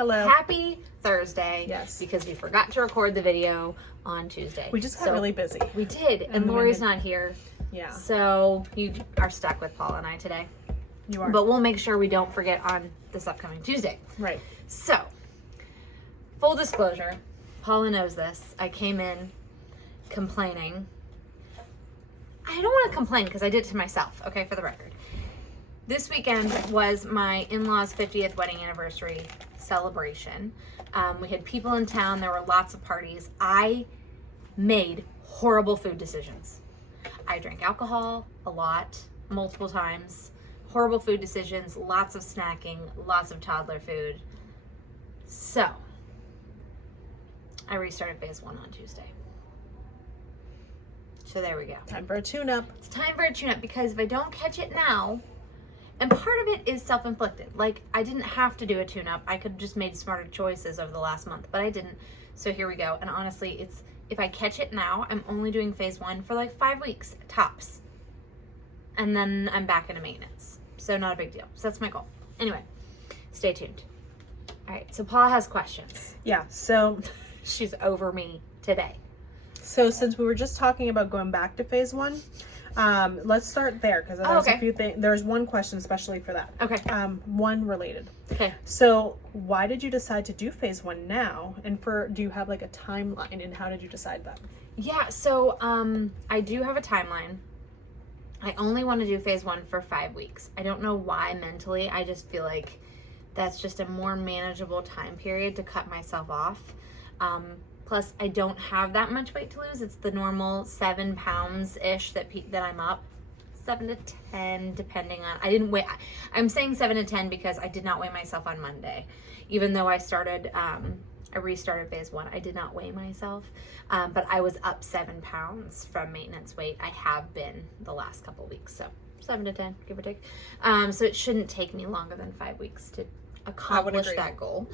Hello. Happy Thursday. Yes. Because we forgot to record the video on Tuesday. We just got really busy. We did, and Lori's not here. Yeah. So you are stuck with Paul and I today. You are. But we'll make sure we don't forget on this upcoming Tuesday. Right. So, full disclosure, Paula knows this. I came in complaining. I don't want to complain because I did it to myself, okay, for the record. This weekend was my in-laws' 50th wedding anniversary celebration. We had people in town. There were lots of parties. I made horrible food decisions. I drank alcohol a lot, multiple times. Horrible food decisions, lots of snacking, lots of toddler food. So, I restarted phase 1 on Tuesday. So there we go. Time for a tune-up. It's time for a tune-up because if I don't catch it now, and part of it is self-inflicted. Like, I didn't have to do a tune-up. I could have just made smarter choices over the last month, but I didn't. So here we go. And honestly, if I catch it now, I'm only doing phase 1 for like 5 weeks, tops. And then I'm back into maintenance. So not a big deal. So that's my goal. Anyway, stay tuned. All right, so Paula has questions. Yeah, so She's over me today. since we were just talking about going back to phase 1, let's start there because there's okay. a few things. There's one question especially for that. Okay. One related. Okay. So why did you decide to do phase 1 now? And do you have like a timeline, and how did you decide that? Yeah, so I do have a timeline. I only want to do phase 1 for 5 weeks. I don't know why mentally. I just feel like that's just a more manageable time period to cut myself off. Plus, I don't have that much weight to lose. It's the normal 7 pounds-ish that I'm up. 7 to 10, depending on... I didn't weigh... I'm saying 7 to 10 because I did not weigh myself on Monday. Even though I started... I restarted phase 1. I did not weigh myself, but I was up 7 pounds from maintenance weight. I have been the last couple weeks, so 7 to 10, give or take. So it shouldn't take me longer than 5 weeks to accomplish that goal.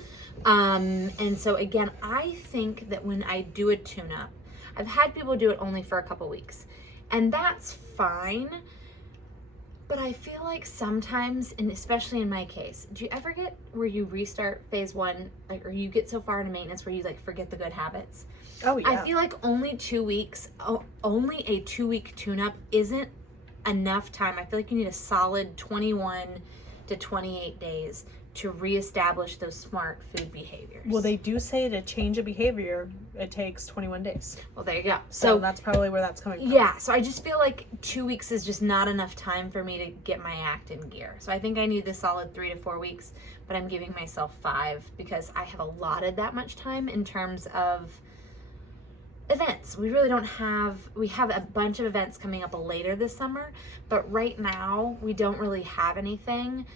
And so again, I think that when I do a tune-up, I've had people do it only for a couple weeks, and that's fine. But I feel like sometimes, and especially in my case, do you ever get where you restart phase 1, like, or you get so far into maintenance where you like forget the good habits? Oh yeah. I feel like only 2 weeks, only a 2-week tune-up isn't enough time. I feel like you need a solid 21 to 28 days to reestablish those smart food behaviors. Well, they do say to change a behavior, it takes 21 days. Well, there you go. So that's probably where that's coming from. Yeah, so I just feel like 2 weeks is just not enough time for me to get my act in gear. So I think I need the solid 3 to 4 weeks, but I'm giving myself 5 because I have allotted that much time in terms of events. We really don't have, we have a bunch of events coming up later this summer, but right now we don't really have anything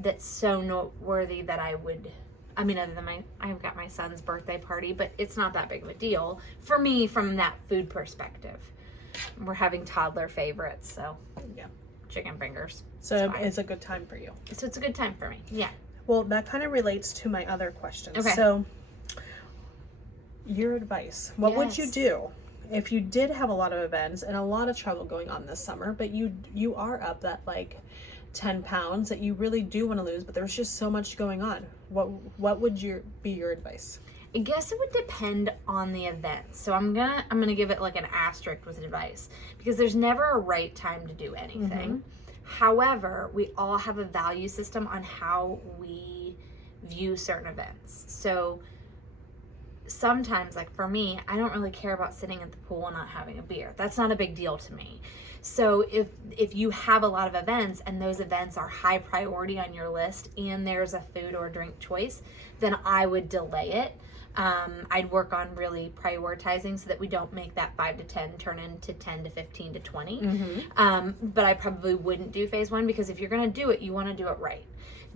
that's so noteworthy that I would, I mean, other than I've got my son's birthday party, but it's not that big of a deal for me from that food perspective. We're having toddler favorites, so Yeah. chicken fingers. So it's a good time for you. So it's a good time for me. Yeah. Well, that kind of relates to my other questions. Okay. So your advice, what would you Yes. do if you did have a lot of events and a lot of travel going on this summer, but you are up that like 10 pounds that you really do want to lose, but there's just so much going on? What would be your advice? I guess it would depend on the event. So I'm gonna give it like an asterisk with advice because there's never a right time to do anything. However, we all have a value system on how we view certain events. So sometimes, like for me, I don't really care about sitting at the pool and not having a beer. That's not a big deal to me. So if you have a lot of events and those events are high priority on your list and there's a food or drink choice, then I would delay it. I'd work on really prioritizing so that we don't make that 5 to 10 turn into 10 to 15 to 20. But I probably wouldn't do phase 1 because if you're going to do it, you want to do it right.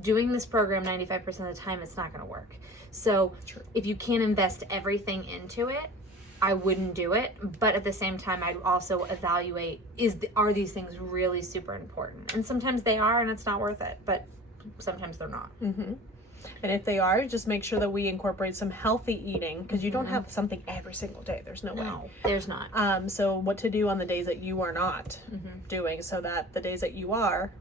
Doing this program 95% of the time, it's not going to work. So if you can't invest everything into it, I wouldn't do it. But at the same time, I'd also evaluate, are these things really super important? And sometimes they are and it's not worth it, but sometimes they're not. And if they are, just make sure that we incorporate some healthy eating because you don't have something every single day. There's no way. No, there's not. So what to do on the days that you are not doing so that the days that you are,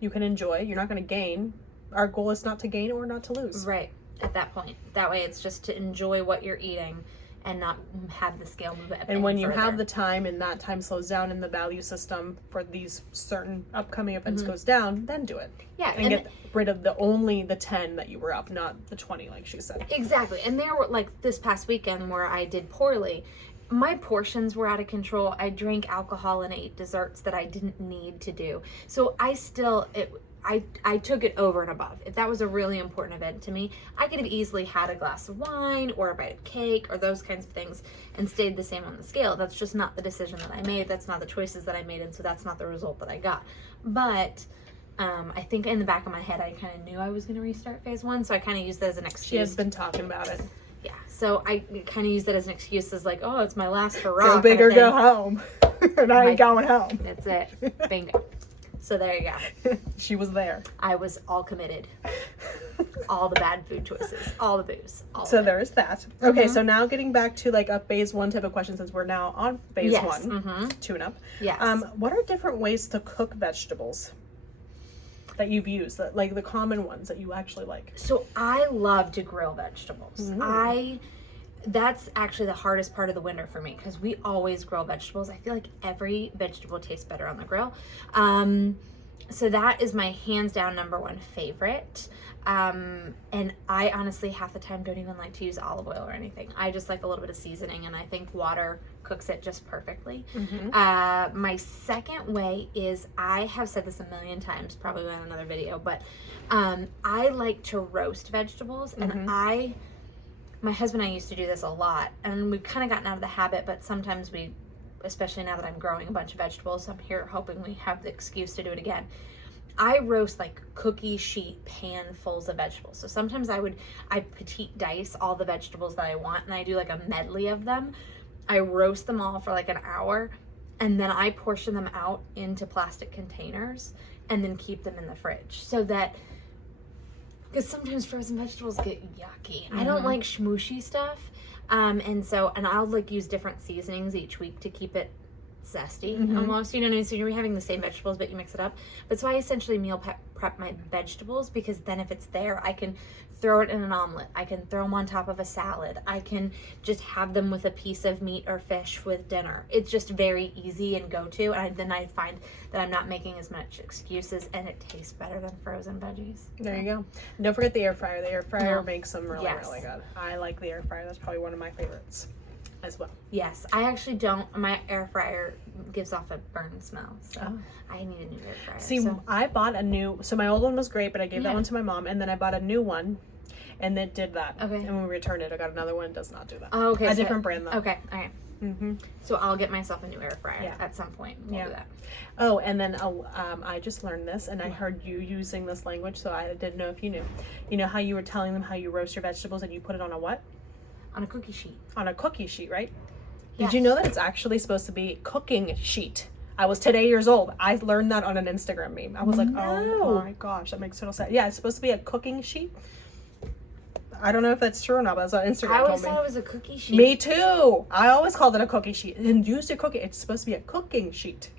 you can enjoy. You're not going to gain. Our goal is not to gain or not to lose. Right. at that point. That way it's just to enjoy what you're eating and not have the scale move it. And when you have the time and that time slows down and the value system for these certain upcoming events goes down, then do it. Yeah. And get rid of the 10 that you were up, not the 20 like she said. Exactly. And there were, like, this past weekend where I did poorly, my portions were out of control. I drank alcohol and ate desserts that I didn't need to do. So I took it over and above. If that was a really important event to me, I could have easily had a glass of wine or a bite of cake or those kinds of things and stayed the same on the scale. That's just not the decision that I made. That's not the choices that I made, and so that's not the result that I got. But I think in the back of my head, I kind of knew I was going to restart phase 1, so I kind of used that as an excuse. She has been talking about it. Yeah, so I kind of used that as an excuse, as like, oh, it's my last hurrah. Go big or go home. And I ain't going home. That's it. Bingo. So there you go. She was there. I was all committed. All the bad food choices, all the booze. So there's that. Okay, so now getting back to like a phase 1 type of question, since we're now on phase 1, tune up. Yes. What are different ways to cook vegetables that you've used, that like the common ones that you actually like? So I love to grill vegetables. That's actually the hardest part of the winter for me, because we always grill vegetables. I feel like every vegetable tastes better on the grill. So that is my hands down number 1 favorite. And I honestly half the time don't even like to use olive oil or anything. I just like a little bit of seasoning, and I think water cooks it just perfectly. My second way is, I have said this a million times, probably in another video, but I like to roast vegetables, and my husband and I used to do this a lot, and we've kind of gotten out of the habit, but sometimes we, especially now that I'm growing a bunch of vegetables, I'm here hoping we have the excuse to do it again. I roast like cookie sheet panfuls of vegetables. So sometimes I petite dice all the vegetables that I want, and I do like a medley of them. I roast them all for like an hour, and then I portion them out into plastic containers and then keep them in the fridge, so that, because sometimes frozen vegetables get yucky. I don't like schmooshy stuff. And I'll like use different seasonings each week to keep it zesty almost, you know what I mean? So you're having the same vegetables, but you mix it up. But so I essentially meal prep my vegetables, because then if it's there, I can throw it in an omelet. I can throw them on top of a salad. I can just have them with a piece of meat or fish with dinner. It's just very easy and go-to. And then I find that I'm not making as much excuses, and it tastes better than frozen veggies. There you go. And don't forget the air fryer. The air fryer makes them really, really good. I like the air fryer. That's probably one of my favorites as well. Yes, I actually don't. My air fryer gives off a burn smell, so I need a new air fryer. See, I bought a new, so my old one was great, but I gave that one to my mom, and then I bought a new one, and it did that. Okay. And when we returned it, I got another one. It does not do that. Oh, okay. A different brand though. Okay. Okay. So I'll get myself a new air fryer at some point. We'll do that. Oh, and then I just learned this, and I heard you using this language, so I didn't know if you knew. You know how you were telling them how you roast your vegetables and you put it on a what? On a cookie sheet. On a cookie sheet, right? Yes. Did you know that it's actually supposed to be cooking sheet? I was today years old. I learned that on an Instagram meme. I was like, oh my gosh, that makes total sense. Yeah, it's supposed to be a cooking sheet. I don't know if that's true or not, but that's what Instagram told me. I always thought it was a cookie sheet. Me too. I always called it a cookie sheet. And used to cook it. It's supposed to be a cooking sheet.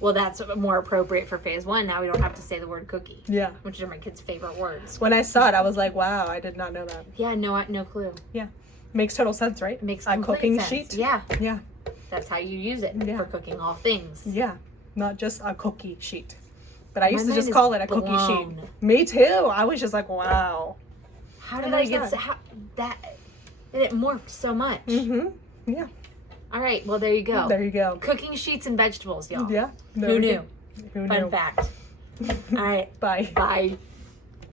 Well, that's more appropriate for phase 1. Now we don't have to say the word cookie. Yeah. Which are my kids' favorite words. When I saw it, I was like, wow, I did not know that. Yeah, no clue. Yeah. Makes total sense, right? Makes a cooking sense. Sheet. Yeah. Yeah. That's how you use it for cooking all things. Yeah. Not just a cookie sheet. But I used to just call it a cookie sheet. Me too. I was just like, wow. How did I get that? It morphed so much. Yeah. All right. Well, there you go. There you go. Cooking sheets and vegetables, y'all. Yeah. Who knew? Who knew? Fun fact. All right. Bye. Bye.